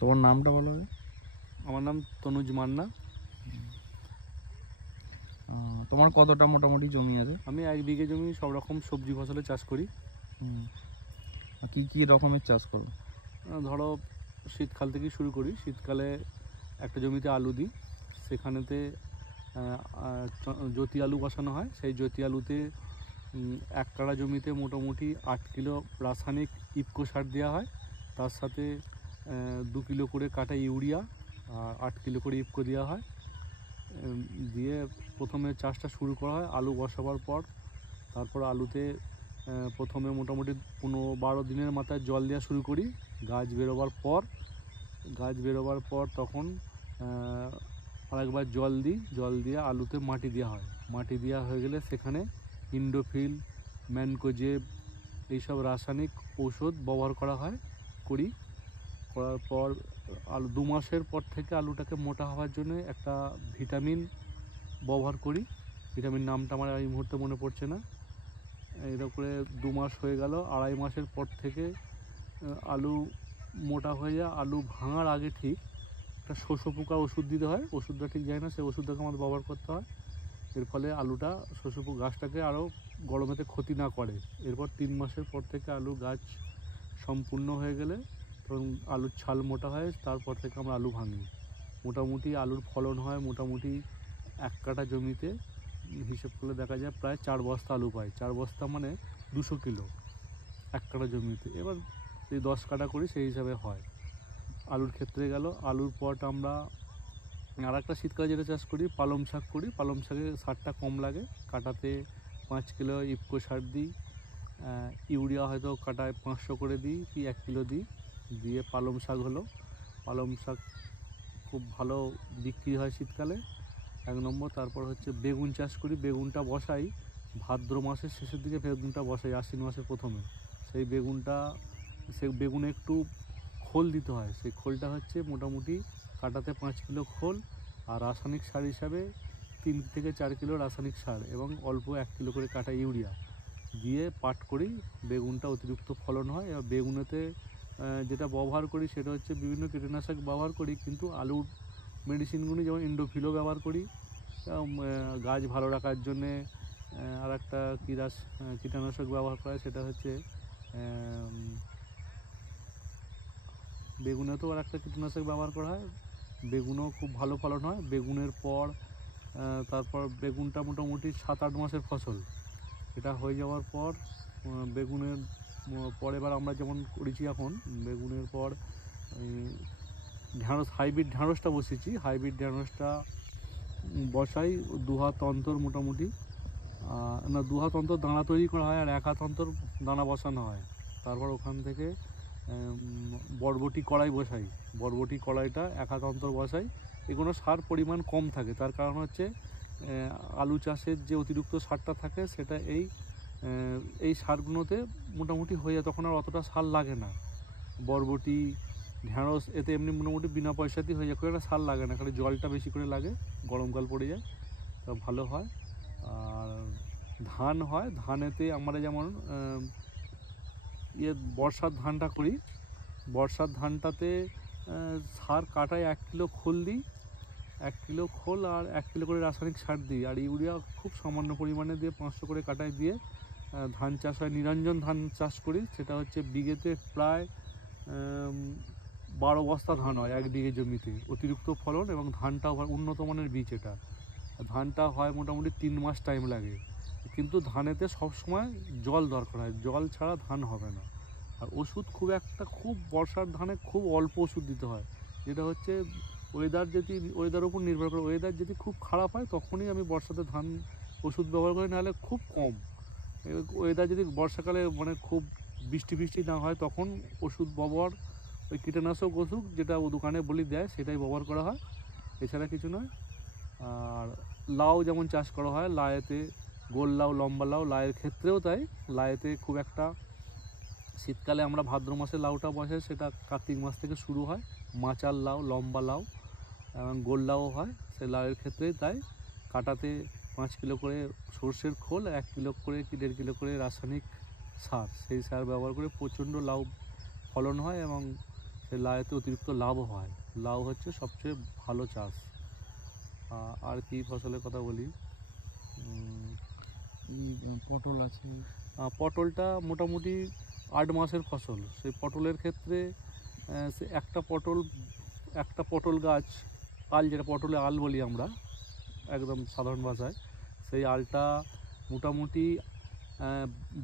তোমার নামটা বলো? আমার নাম তনুজ মান্না। তোমার কতটা মোটামুটি জমি আছে? আমি 1 বিঘে জমি সব রকম সবজি ফসলের চাষ করি। কি কি রকমের চাষ করো? ধরো শীতকাল থেকে শুরু করি। শীতকালে একটা জমিতে আলু দিই, সেখানেতে জ্যোতি আলু বসানো হয়। সেই জ্যোতি আলুতে 1 কাঠা জমিতে মোটামুটি 8 কিলো রাসায়নিক ইফকো সার দেওয়া হয়। তার সাথে 2 কিলো করে কাটা ইউরিয়া আর 8 কিলো করে ইফকো দেওয়া হয়। দিয়ে প্রথমে চাষটা শুরু করা হয় আলু বসাবার পর। তারপর আলুতে প্রথমে মোটামুটি 15-12 দিনের মাথায় জল দেওয়া শুরু করি। গাছ বেরোবার পর তখন আরেকবার জল দিই। জল দিয়ে আলুতে মাটি দেওয়া হয়। মাটি দেওয়া হয়ে গেলে সেখানে ইন্ডোফিল, ম্যানকোজেব এইসব রাসায়নিক ঔষধ ব্যবহার করার পর আলু 2 মাসের পর থেকে আলুটাকে মোটা হওয়ার জন্য একটা ভিটামিন ব্যবহার করি। ভিটামিন নামটা আমার এই মুহূর্তে মনে পড়ছে না। এরকম করে 2 মাস হয়ে গেল। 2.5 মাসের পর থেকে আলু মোটা হয়ে যায়। আলু ভাঙার আগে ঠিক একটা শোষক পোকার ওষুধ দিতে হয়। ওষুধটা ঠিক যায় না, সেই ওষুধটাকে আমাদের ব্যবহার করতে হয়। এর ফলে আলুটা শোষক পোকা গাছটাকে আরও গরমেতে ক্ষতি না করে। এরপর 3 মাসের পর থেকে আলু গাছ সম্পূর্ণ হয়ে গেলে তখন আলুর ছাল মোটা হয়। তারপর থেকে আমরা আলু ভাঙি। মোটামুটি আলুর ফলন হয় মোটামুটি 1 কাঠা জমিতে হিসেব করলে দেখা যায় প্রায় 4 বস্তা আলু পাই। 4 বস্তা মানে 200 কিলো 1 কাঠা জমিতে। এবার যদি 10 কাঠা করি সেই হিসাবে হয়। আলুর ক্ষেত্রে গেল। আলুর পর আমরা আর একটা শীতকালে যেটা চাষ করি পালং শাক করি। পালং শাকে সারটা কম লাগে। কাটাতে 5 কিলো ইফকো সার দিই। ইউরিয়া হয়তো কাটায় 500 করে দিই কি 1 কিলো দিই। দিয়ে পালং শাক হলো। পালং শাক খুব ভালো বিক্রি হয় শীতকালে 1 নম্বর। তারপর হচ্ছে বেগুন চাষ করি। বেগুনটা বসাই ভাদ্র মাসের শেষের দিকে, বেগুনটা বসাই আশ্বিন মাসের প্রথমে। সেই বেগুনে একটু খোল দিতে হয়। সেই খোলটা হচ্ছে মোটামুটি কাটাতে 5 কিলো খোল আর রাসায়নিক সার হিসাবে 3 থেকে 4 কিলো রাসায়নিক সার এবং অল্প 1 কিলো করে কাটা ইউরিয়া দিয়ে পাট করি। বেগুনটা অতিরিক্ত ফলন হয়। এবার বেগুনেতে যেটা ব্যবহার করি সেটা হচ্ছে বিভিন্ন কীটনাশক ব্যবহার করি, কিন্তু আলুর মেডিসিনগুলি যেমন ইন্ডোফিলও ব্যবহার করি গাছ ভালো রাখার জন্যে। আর একটা কীটনাশক ব্যবহার করা সেটা হচ্ছে বেগুনেতেও আর একটা কীটনাশক ব্যবহার করা হয়। বেগুনও খুব ভালো ফলন হয়। বেগুনের পর তারপর বেগুনটা মোটামুটি 7-8 মাসের ফসল। এটা হয়ে যাওয়ার পর বেগুনের পর এবার আমরা যেমন করেছি এখন বেগুনের পর ঢ্যাঁড়স, হাইব্রিড ঢ্যাঁড়সটা বসিয়েছি। হাইব্রিড ঢ্যাঁড়সটা বসাই 2 হাত অন্তর মোটামুটি। না, 2 হাত অন্তর দানা তৈরি করা হয় আর 1 হাত অন্তর দানা বসানো হয়। তারপর ওখান থেকে বরবটি কড়াই বসাই। বরবটি কড়াইটা 1 হাত অন্তর বসাই। এগুলো সার পরিমাণ কম থাকে, তার কারণ হচ্ছে আলু চাষের যে অতিরিক্ত সারটা থাকে সেটা এই সারগুলোতে মোটামুটি হয়ে যায়, তখন আর অতটা সার লাগে না। বরবটি, ঢ্যাঁড়স এতে এমনি মোটামুটি বিনা পয়সাতেই হয়ে যায়, খুব একটা সার লাগে না, খালি জলটা বেশি করে লাগে, গরমকাল পড়ে যায়, তা ভালো হয়। আর ধান হয়, ধানেতে আমরা যেমন বর্ষার ধানটা করি। বর্ষার ধানটাতে সার কাটায় 1 কিলো খোল দিই। 1 কিলো খোল আর 1 কিলো করে রাসায়নিক সার দিই, আর ইউরিয়া খুব সামান্য পরিমাণে দিয়ে 500 করে কাটায় দিয়ে ধান চাষ হয়। নিরঞ্জন ধান চাষ করি, সেটা হচ্ছে বিঘেতে প্রায় 12 বস্তা ধান হয় 1 বিঘে জমিতে। অতিরিক্ত ফলন এবং ধানটাও উন্নত মানের বীজ। এটা ধানটা হয় মোটামুটি 3 মাস টাইম লাগে, কিন্তু ধানেতে সবসময় জল দরকার হয়, জল ছাড়া ধান হবে না। আর ওষুধ খুব বর্ষার ধানে খুব অল্প ওষুধ দিতে হয়, যেটা হচ্ছে ওয়েদার উপর নির্ভর করে। ওয়েদার যদি খুব খারাপ হয় তখনই আমি বর্ষাতে ধান ওষুধ ব্যবহার করি, নাহলে খুব কম। ওয়েদার যদি বর্ষাকালে মানে খুব বৃষ্টি না হয় তখন ওষুধ ব্যবহার, ওই কীটনাশক ওষুধ যেটা ও দোকানে বলি দেয় সেটাই ব্যবহার করা হয়, এছাড়া কিছু নয়। আর লাউ যেমন চাষ করা হয়, লাউতে গোল লাউ, লম্বা লাউ, লাউয়ের ক্ষেত্রেও তাই। লাউতে খুব একটা শীতকালে আমরা ভাদ্র মাসে লাউটা বসে, সেটা কার্তিক মাস থেকে শুরু হয়। মাচার লাউ, লম্বা লাউ এবং গোল লাউ হয়, সেই লাউয়ের ক্ষেত্রেই তাই। কাটাতে 5 কিলো করে সর্ষের খোল, 1 কিলো করে কি 1.5 কিলো করে রাসায়নিক সার, সেই সার ব্যবহার করে প্রচণ্ড লাউ ফলন হয় এবং সেই লাউতে অতিরিক্ত লাভও হয়। লাউ হচ্ছে সবচেয়ে ভালো চাষ। আর কি ফসলের কথা বলি, পটল আছে। পটলটা মোটামুটি 8 মাসের ফসল। সেই পটলের ক্ষেত্রে সে একটা পটল গাছ, আল, যেটা পটলে আল বলি আমরা একদম সাধারণ ভাষায়, সেই আলটা মোটামুটি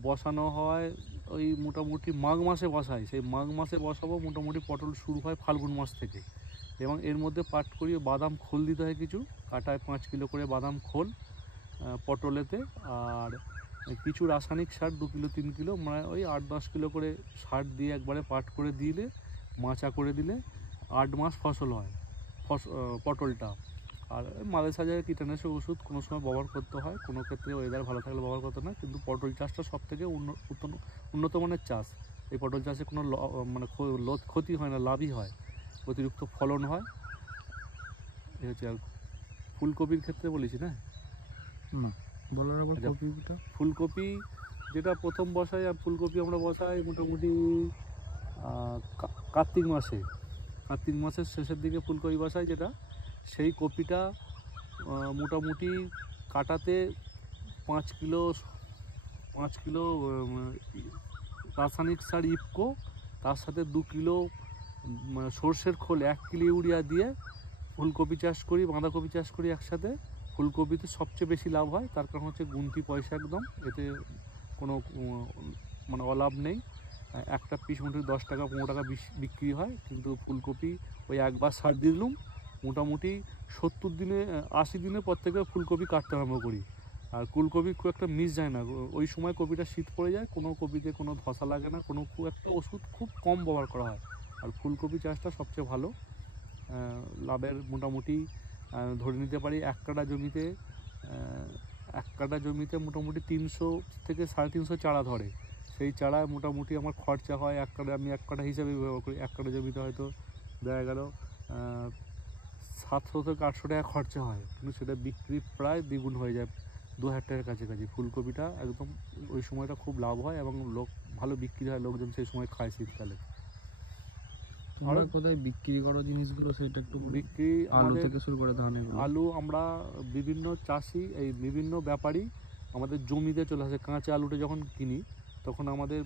বসানো হয় ওই মোটামুটি মাঘ মাসে বসাই। সেই মাঘ মাসে বসাবো, মোটামুটি পটল শুরু হয় ফাল্গুন মাস থেকে। এবং এর মধ্যে পাট করি বাদাম খোল দিতে হয় কিছু, কাটায় 5 কিলো করে বাদাম খোল পটলেতে। আর কিছু রাসায়নিক সার 2 কিলো 3 কিলো, মানে ওই 8-10 কিলো করে সার দিয়ে একবারে পাট করে দিলে, মাচা করে দিলে 8 মাস ফসল হয় পটলটা। আর মাঝে সাঝে কীটনাশক ওষুধ কোনো সময় ব্যবহার করতে হয়, কোনো ক্ষেত্রে ওয়েদার ভালো থাকলে ব্যবহার করতে না। কিন্তু পটল চাষটা সব থেকে উন্নত মানের চাষ। এই পটল চাষে কোনো মানে ক্ষতি হয় না, লাভই হয়, অতিরিক্ত ফলন হয়। এই হচ্ছে। আর ফুলকপির ক্ষেত্রে বলেছি না, বলার আবার কপিটা, ফুলকপি যেটা প্রথম বসাই, আর ফুলকপি আমরা বসাই মোটামুটি কার্তিক মাসের শেষের দিকে ফুলকপি বসাই, যেটা সেই কপিটা মোটামুটি কাটাতে 5 কিলো রাসায়নিক সার ইফকো, তার সাথে 2 কিলো সর্ষের খোল, 1 কিলো ইউরিয়া দিয়ে ফুলকপি চাষ করি, বাঁধাকপি চাষ করি একসাথে। ফুলকপিতে সবচেয়ে বেশি লাভ হয়, তার কারণ হচ্ছে গুনতি পয়সা একদম, এতে কোনো মানে অলাভ নেই। একটা পিস মোটামুটি 10 টাকা 15 টাকা বিক্রি হয়। কিন্তু ফুলকপি ওই একবার সার দিয়ে দিলাম, মোটামুটি 70 দিনে 80 দিনের পর থেকে ফুলকপি কাটতে আরম্ভ করি। আর ফুলকপি খুব একটা মিস যায় না, ওই সময় কপিটা শীত পড়ে যায়, কোনো কপিতে কোনো ধসা লাগে না, কোনো খুব একটা ওষুধ খুব কম ব্যবহার করা হয়। আর ফুলকপি চাষটা সবচেয়ে ভালো লাভের। মোটামুটি ধরে নিতে পারি এক কাঠা জমিতে মোটামুটি 300 থেকে 350 চারা ধরে। সেই চারায় মোটামুটি আমার খরচা হয় আমি এক কাঠা হিসাবে ব্যবহার করি, এক কাঠা জমিতে হয়তো দেখা গেল 700 থেকে 800 টাকা খরচা হয়, কিন্তু সেটা বিক্রি প্রায় দ্বিগুণ হয়ে যায়, 2000 টাকার কাছাকাছি। ফুলকপিটা একদম ওই সময়টা খুব লাভ হয় এবং ভালো বিক্রি হয়, লোকজন সেই সময় খায় শীতকালে। তোমরা কোথায় বিক্রি করো জিনিসগুলো সেটা একটু বিক্রি? আলু থেকে শুরু করে ধান, আলু আমরা বিভিন্ন চাষি, এই বিভিন্ন ব্যাপারী আমাদের জমিতে চলে আসে। কাঁচা আলুটা যখন কিনি তখন আমাদের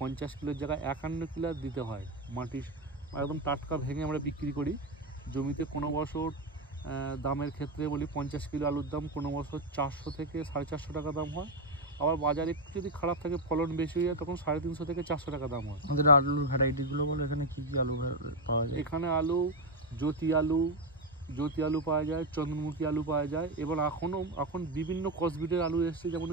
50 কিলোর জায়গায় 51 কিলো দিতে হয়। মাটি একদম টাটকা ভেঙে আমরা বিক্রি করি জমিতে। কোনো বছর দামের ক্ষেত্রে বলি 50 কিলো আলুর দাম কোনো বছর 400 থেকে 450 টাকা দাম হয়। আবার বাজারে একটু যদি খারাপ থাকে, ফলন বেশি হয়ে যায়, তখন 350 থেকে 400 টাকা দাম হয়। আমাদের আলুর ভ্যারাইটিগুলো বলো, এখানে কী কী আলু পাওয়া যায়? এখানে আলু জ্যোতি আলু পাওয়া যায়, চন্দ্রমুখী আলু পাওয়া যায়। এবার এখন বিভিন্ন কসবিটের আলু এসছে, যেমন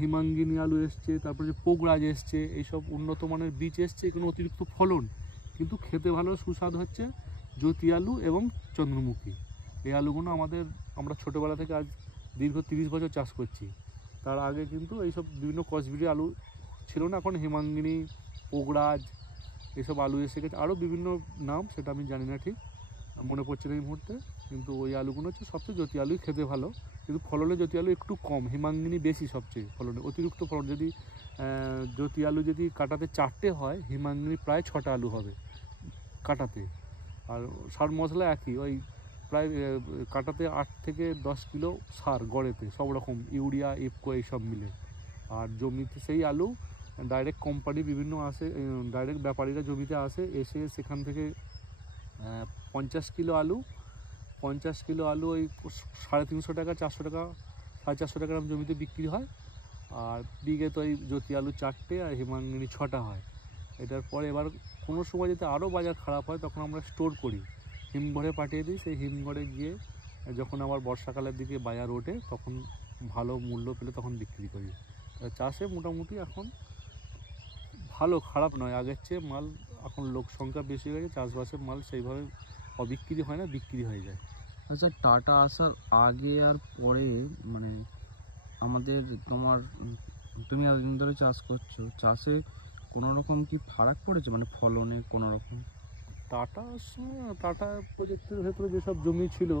হিমাঙ্গিনী আলু এসছে, তারপরে যে পোগরাজ এসছে, এইসব উন্নত মানের বীজ এসছে। এগুলো অতিরিক্ত ফলন, কিন্তু খেতে ভালো, সুস্বাদ হচ্ছে জ্যোতি আলু এবং চন্দ্রমুখী। এই আলুগুলো আমরা ছোটোবেলা থেকে আজ দীর্ঘ 30 বছর চাষ করছি। তার আগে কিন্তু এইসব বিভিন্ন কসবিটের আলু ছিল না। এখন হিমাঙ্গিনী, পোগরাজ এইসব আলু এসে গেছে, আরও বিভিন্ন নাম, সেটা আমি জানি না, ঠিক মনে পড়ছে না এই মুহূর্তে। কিন্তু ওই আলুগুলো হচ্ছে সবচেয়ে জ্যোতি আলুই খেতে ভালো, কিন্তু ফলনে জ্যোতি আলু একটু কম, হিমাঙ্গিনী বেশি সবচেয়ে ফলনে, অতিরিক্ত ফলন। যদি জ্যোতি আলু যদি কাটাতে 4টে হয়, হিমাঙ্গিনী প্রায় 6টা আলু হবে কাটাতে। আর সার মশলা একই, ওই প্রায় কাটাতে 8 থেকে 10 কিলো সার গড়েতে, সব রকম ইউরিয়া, ইফকো এইসব মিলে। আর জমিতে সেই আলু ডাইরেক্ট কোম্পানি বিভিন্ন আসে, ডাইরেক্ট ব্যাপারীরা জমিতে আসে, এসে সেখান থেকে 50 কিলো আলু ওই 350 টাকা, 400 টাকা, 450 টাকা জমিতে বিক্রি হয়। আর বিঘে তো এই জ্যোতি আলু 4টে আর হিমাঙ্গিনী 6টা হয়। এটার পরে এবার কোনো সময় যদি আরও বাজার খারাপ হয়, তখন আমরা স্টোর করি, হিমঘরে পাঠিয়ে দিই। সেই হিমঘরে গিয়ে যখন আবার বর্ষাকালের দিকে বাজার ওঠে, তখন ভালো মূল্য পেলে তখন বিক্রি করি। চাষে মোটামুটি এখন ভালো, খারাপ নয়, আগের চেয়ে মাল এখন লোক সংখ্যা বেশি হয়ে গেছে, চাষবাসের মাল সেইভাবে অবিক্রি হয় না, বিক্রি হয়ে যায়। আচ্ছা, টাটা আসার আগে আর পরে মানে আমাদের তুমি এতদিন ধরে চাষ করছো, চাষে কোনো রকম কি ফারাক পড়েছে, মানে ফলনে কোনো রকম? টাটা প্রজেক্টের ভেতরে যেসব জমি ছিল,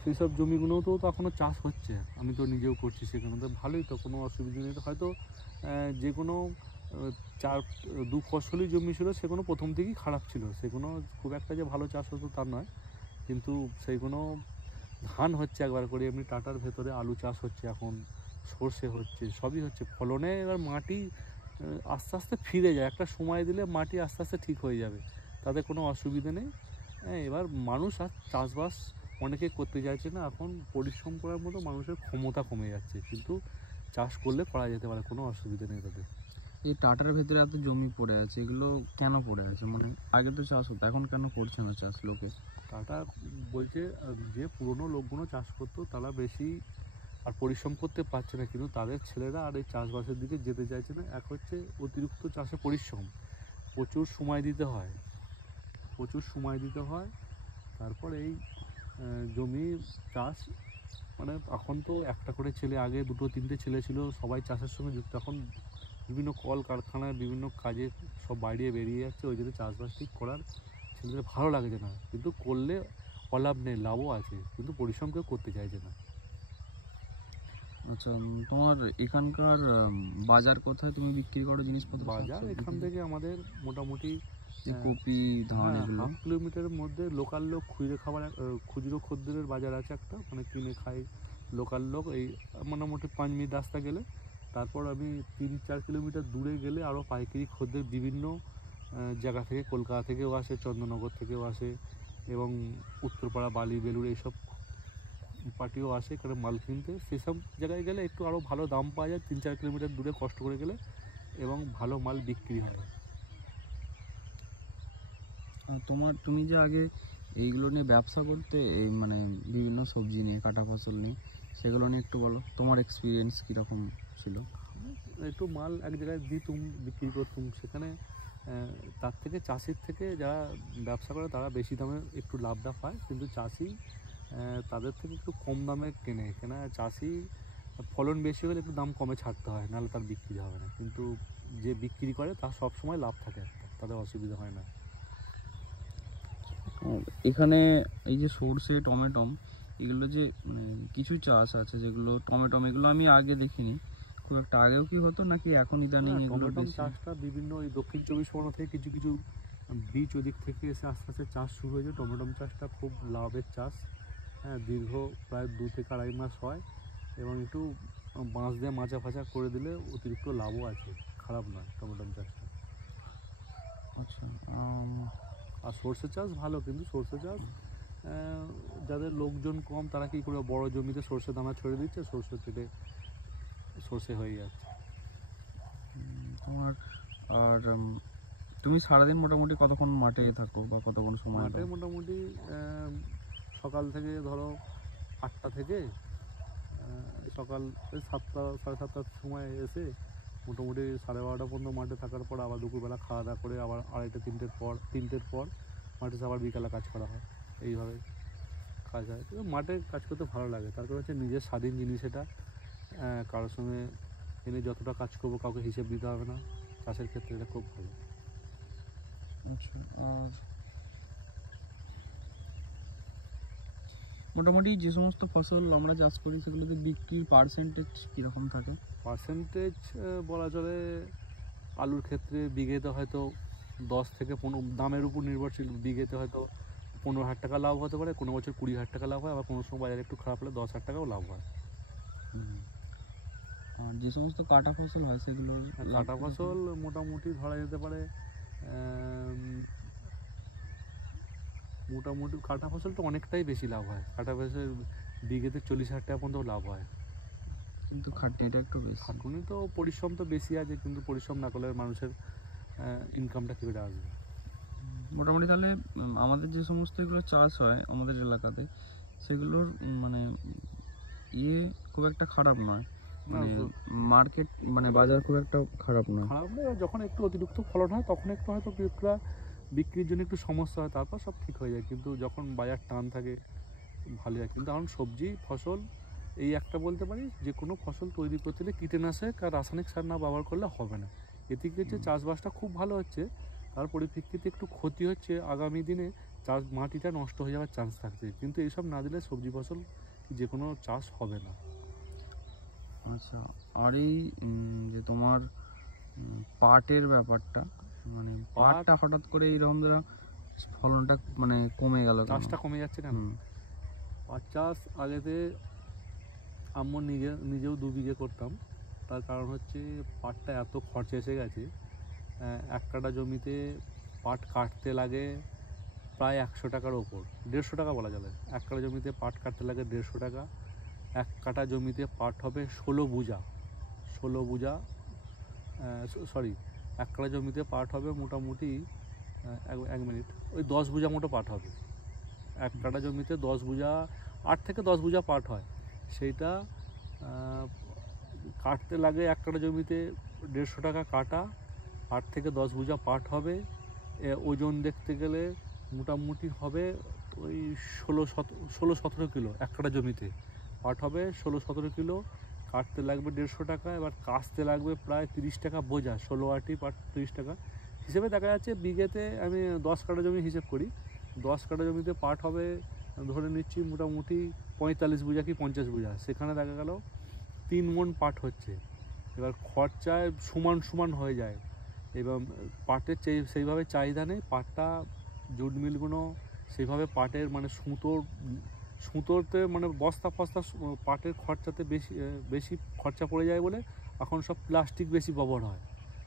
সেই সব জমিগুলোও তো এখনও চাষ হচ্ছে। আমি তো নিজেও করছি সেখানে, তো ভালোই, তো কোনো অসুবিধা নেই। হয়তো যে কোনো চার দু ফসলি জমি ছিল, সেগুলো প্রথম থেকেই খারাপ ছিল, সেগুলো খুব একটা যে ভালো চাষ হতো তা নয়, কিন্তু সেইগুলো ধান হচ্ছে একবার করে, এমনি টাটার ভেতরে আলু চাষ হচ্ছে, এখন সর্ষে হচ্ছে, সবই হচ্ছে ফলনে। এবার মাটি আস্তে আস্তে ফিরে যায়, একটা সময় দিলে মাটি আস্তে আস্তে ঠিক হয়ে যাবে, তাতে কোনো অসুবিধা নেই। হ্যাঁ, এবার মানুষ আর চাষবাস অনেকে করতে চাইছে না, এখন পরিশ্রম করার মতো মানুষের ক্ষমতা কমে যাচ্ছে, কিন্তু চাষ করলে করা যেতে পারে, কোনো অসুবিধা নেই তাদের। এই টাটার ভেতরে এত জমি পড়ে আছে, এগুলো কেন পড়ে আছে? মানে আগে তো চাষ হতো, এখন কেন করছে না চাষ লোকে? টাটা বলছে যে পুরনো লোকগুলো চাষ করতো তারা বেশি আর পরিশ্রম করতে পারছে না, কিন্তু তাদের ছেলেরা আর এই চাষবাসের দিকে যেতে চাইছে না। এক হচ্ছে অতিরিক্ত চাষে পরিশ্রম, প্রচুর সময় দিতে হয়, প্রচুর সময় দিতে হয়। তারপর এই জমি চাষ, মানে এখন তো একটা করে ছেলে, আগে দুটো তিনটে ছেলে ছিল, সবাই চাষের সঙ্গে যুক্ত, এখন বিভিন্ন কল কারখানায় বিভিন্ন কাজে সব বাইরে বেরিয়ে যাচ্ছে, ওই জন্য চাষবাস ঠিক করার ছেলেদের ভালো লাগছে না, কিন্তু করলে অলাভ নেই, লাভও আছে, কিন্তু পরিশ্রম কেউ করতে চাইছে না। আচ্ছা, তোমার এখানকার বাজার কোথায় তুমি বিক্রি করো জিনিসপত্র? বাজার এখান থেকে আমাদের মোটামুটি এই কপি, ধান, হ্যাঁ, এগুলো? 1/2 কিলোমিটারের মধ্যে লোকাল লোক খুচরো খাবার, খুচরো খদ্দেরের বাজার আছে একটা, মানে কিনে খায় লোকাল লোক। এই মোটামুটি 5 মিনিট রাস্তা গেলে, তারপর আমি 3-4 কিলোমিটার দূরে গেলে আরও পাইকারি খদ্দের বিভিন্ন জায়গা থেকে, কলকাতা থেকেও আসে, চন্দননগর থেকেও আসে, এবং উত্তরপাড়া, বালি, বেলুড় এইসব পার্টিও আসে এখানে মাল কিনতে। সেসব জায়গায় গেলে একটু আরও ভালো দাম পাওয়া যায়, 3-4 কিলোমিটার দূরে কষ্ট করে গেলে, এবং ভালো মাল বিক্রি হয়। আর তুমি যে আগে এইগুলো নিয়ে ব্যবসা করতে, এই মানে বিভিন্ন সবজি নিয়ে, কাটা ফসল নিয়ে, সেগুলো নিয়ে একটু বলো, তোমার এক্সপিরিয়েন্স কীরকম ছিল? একটু মাল এক জায়গায় দিতুম, বিক্রি করতুম, সেখানে তার থেকে চাষির থেকে যারা ব্যবসা করে তারা বেশি দামে একটু লাভটা পায়, কিন্তু চাষি তাদের থেকে একটু কম দামে কেনা চাষি ফলন বেশি হলে একটু দাম কমে ছাড়তে হয়, নাহলে তার বিক্রি হবে না, কিন্তু যে বিক্রি করে তার সবসময় লাভ থাকে একটা, তাদের অসুবিধা হয় না। এখানে এই যে সর্ষে, টমেটম, এগুলো যে মানে কিছু চাষ আছে যেগুলো টমেটম, এগুলো আমি আগে দেখিনি খুব একটা। আগেও কি হতো নাকি এখন ইদানিং হ্যাঁ, এগুলো টমেটম বেশি? চাষটা বিভিন্ন ওই দক্ষিণ 24 পরগনা থেকে কিছু কিছু বীজ ওদিক থেকে এসে আস্তে আস্তে চাষ শুরু হয়েছে। টমেটম চাষটা খুব লাভের চাষ। হ্যাঁ, দীর্ঘ প্রায় 2 থেকে 2.5 মাস হয়, এবং একটু বাঁশ দিয়ে মাচা ফাচা করে দিলে অতিরিক্ত লাভও আছে, খারাপ নয় টমেটম চাষটা। আচ্ছা, আর সর্ষে চাষ ভালো, কিন্তু সর্ষে চাষ যাদের লোকজন কম তারা কী করে, বড় জমিতে সর্ষে দানা ছড়ে দিচ্ছে, সর্ষে থেকে সর্ষে হয়ে যাচ্ছে। তোমার আর তুমি সারাদিন মোটামুটি কতক্ষণ মাঠে থাকো বা কতক্ষণ সময় মাঠে দাও? মোটামুটি সকাল থেকে ধরো 8টা থেকে সকাল 7টা 7:30টার সময় এসে মোটামুটি 12:30 পর্যন্ত মাঠে থাকার পর আবার দুপুরবেলা খাওয়া দাওয়া করে আবার 2:30-3টের পর মাঠে আবার বিকালে কাজ করা হয়, এইভাবে কাজ হয়। তো মাঠে কাজ করতে ভালো লাগে, তার কারণ হচ্ছে নিজের স্বাধীন জিনিস এটা, কারোর সঙ্গে এনে যতটা কাজ করবো কাউকে হিসেব দিতে হবে না, চাষের ক্ষেত্রে এটা খুব ভালো। আচ্ছা, আর মোটামুটি যে সমস্ত ফসল আমরা চাষ করি সেগুলোতে বিক্রির পার্সেন্টেজ কীরকম থাকে? পার্সেন্টেজ বলা চলে, আলুর ক্ষেত্রে বিঘেতে হয়তো 10 থেকে 15, দামের উপর নির্ভরশীল, বিঘেতে হয়তো 15,000 টাকা লাভ হতে পারে, কোনো বছর 20,000 টাকা লাভ হয়, আবার কোনো সময় বাজারে একটু খারাপ হলে 10,000 টাকাও লাভ হয়। আর যে সমস্ত কাটা ফসল হয় সেগুলোর লাভ কাটা ফসল মোটামুটি ধরা যেতে পারে, মোটামুটি কাটা ফসলটা অনেকটাই বেশি লাভ হয়, কাটা ফসল বিঘেতে 40,000 টাকা পর্যন্ত লাভ হয়। কিন্তু খাটনিটা একটু বেশি। খাটুনি তো, পরিশ্রম তো বেশি আছে, কিন্তু পরিশ্রম না করলে মানুষের ইনকামটা কী করে আসবে। মোটামুটি তাহলে আমাদের যে সমস্ত এগুলো চাষ হয় আমাদের এলাকাতে, সেগুলোর মানে ইয়ে খুব একটা খারাপ নয়, না, মানে মার্কেট মানে বাজার খুব একটা খারাপ নয়। খারাপ নয়, যখন একটু অতিরিক্ত ফলন হয় তখন একটু হয়তো বিক্রির জন্য একটু সমস্যা হয়, তারপর সব ঠিক হয়ে যায়, কিন্তু যখন বাজার টান থাকে ভালোই হয়। কিন্তু এখন সবজি ফসল এই একটা বলতে পারি, যে কোনো ফসল তৈরি করতে হলে কীটনাশক আর রাসায়নিক সার না ব্যবহার করলে হবে না। এতে কি হচ্ছে, চাষবাসটা খুব ভালো হচ্ছে, তার পরিপ্রেক্ষিতে একটু ক্ষতি হচ্ছে, আগামী দিনে মাটিটা নষ্ট হয়ে যাওয়ার চান্স থাকছে, কিন্তু এইসব না দিলে সবজি ফসল যে কোনো চাষ হবে না। আচ্ছা, আর এই যে তোমার পাটের ব্যাপারটা, মানে পাট পাটটা হঠাৎ করে এইরকম ধরো ফলনটা মানে কমে গেল কেন? চাষটা কমে যাচ্ছে কেন? হুম, পাট চাষ আগেতে আম্মু নিজেও 2 বিঘে করতাম। তার কারণ হচ্ছে পাটটা এত খরচা এসে গেছে, এক কাঠা জমিতে পাট কাটতে লাগে প্রায় 100 টাকার ওপর, 150 টাকা বলা চলে। এক কাঠা জমিতে পাট কাটতে লাগে 150 টাকা। এক কাঠা জমিতে পাট হবে 16 বুঝা, 16 বুঝা, সরি, এক কাঠা জমিতে পাট হবে মোটামুটি, এক মিনিট, ওই 10 বুঝা মতো পাট হবে। এক কাঠা জমিতে 10 বুঝা, 8 থেকে 10 বুঝা পাট হয়। সেইটা কাটতে লাগে এক কাঠা জমিতে 150 টাকা কাটা। 8 থেকে 10 বুঝা পাট হবে। ওজন দেখতে গেলে মোটামুটি হবে ওই 16-17 কিলো। এক কাঠা জমিতে পাট হবে 16-17 কিলো, কাটতে লাগবে 150 টাকা। এবার কাচতে লাগবে প্রায় 30 টাকা বোঝা, 16 আটি পাট 30 টাকা হিসেবে দেখা যাচ্ছে। বিঘেতে আমি 10 কাঠা জমি হিসেব করি, 10 কাঠা জমিতে পাট হবে ধরে নিচ্ছি মোটামুটি 45 বুঝা কি 50 বুঝা, সেখানে দেখা গেল 3 মণ পাট হচ্ছে। এবার খরচায় সমান সমান হয়ে যায়। এবং পাটের সেইভাবে চাহিদা নেই। পাটটা জুট মিলগুলো সেইভাবে পাটের মানে সুতোতে মানে বস্তা ফস্তা পাটের খরচাতে বেশি খরচা পড়ে যায় বলে এখন সব প্লাস্টিক বেশি ব্যবহার হয়।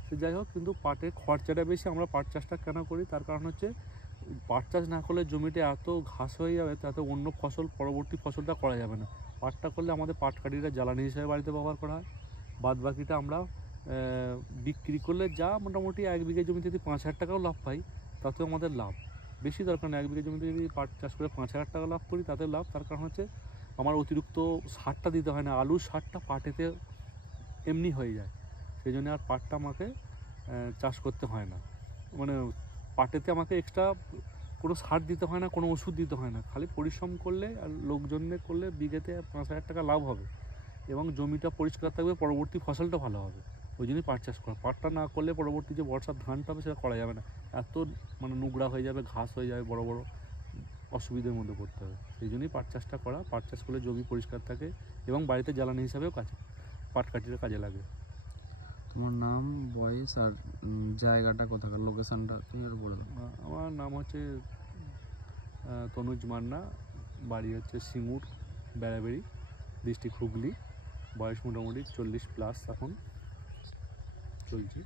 সে যাই হোক, কিন্তু পাটের খরচাটা বেশি। আমরা পাট চাষটা কেন করি, তার কারণ হচ্ছে পাট চাষ না করলে জমিতে এত ঘাস হয়ে যাবে, তাতে অন্য ফসল পরবর্তী ফসলটা করা যাবে না। পাটটা করলে আমাদের পাটকাঠিটা জ্বালানি হিসেবে বাড়িতে ব্যবহার করা হয়। বাদ বাকিটা আমরা বিক্রি করলে যা মোটামুটি 1 বিঘে জমিতে যদি 5,000 টাকাও লাভ পাই, তাতেও আমাদের লাভ। বেশি দরকার নেই, 1 বিঘে জমিতে যদি পাট চাষ করে 5,000 টাকা লাভ করি তাতে লাভ। তার কারণ হচ্ছে আমার অতিরিক্ত সারটা দিতে হয় না, আলুর সারটা পাটেতে এমনি হয়ে যায়। সেই জন্য আর পাটটা আমাকে চাষ করতে হয় না। মানে পাটেতে আমাকে এক্সট্রা কোনো সার দিতে হয় না, কোনো ওষুধ দিতে হয় না। খালি পরিশ্রম করলে আর লোকজনে করলে বিঘেতে 5,000 টাকা লাভ হবে এবং জমিটা পরিষ্কার থাকবে, পরবর্তী ফসলটা ভালো হবে। ওই জন্যই পাট চাষ করা। পাটটা না করলে পরবর্তী যে বর্ষার ধানটা হবে সেটা করা যাবে না, এত মানে নোংরা হয়ে যাবে, ঘাস হয়ে যাবে, বড় বড় অসুবিধার মধ্যে পড়তে হবে। সেই জন্যই পাট চাষটা করা। পাট চাষ করলে জমি পরিষ্কার থাকে এবং বাড়িতে জ্বালানি হিসাবেও পাট কাঠিটা কাজে লাগে। তোমার নাম, বয়স আর জায়গাটা কোথাকার, লোকেশনটা তুমি একটু বলে দাও। আমার নাম হচ্ছে তনুজ মান্না, বাড়ি হচ্ছে সিঙ্গুর, বেড়াবেড়ি, ডিস্ট্রিক্ট হুগলি। বয়স মোটামুটি 40+ এখন চলছে।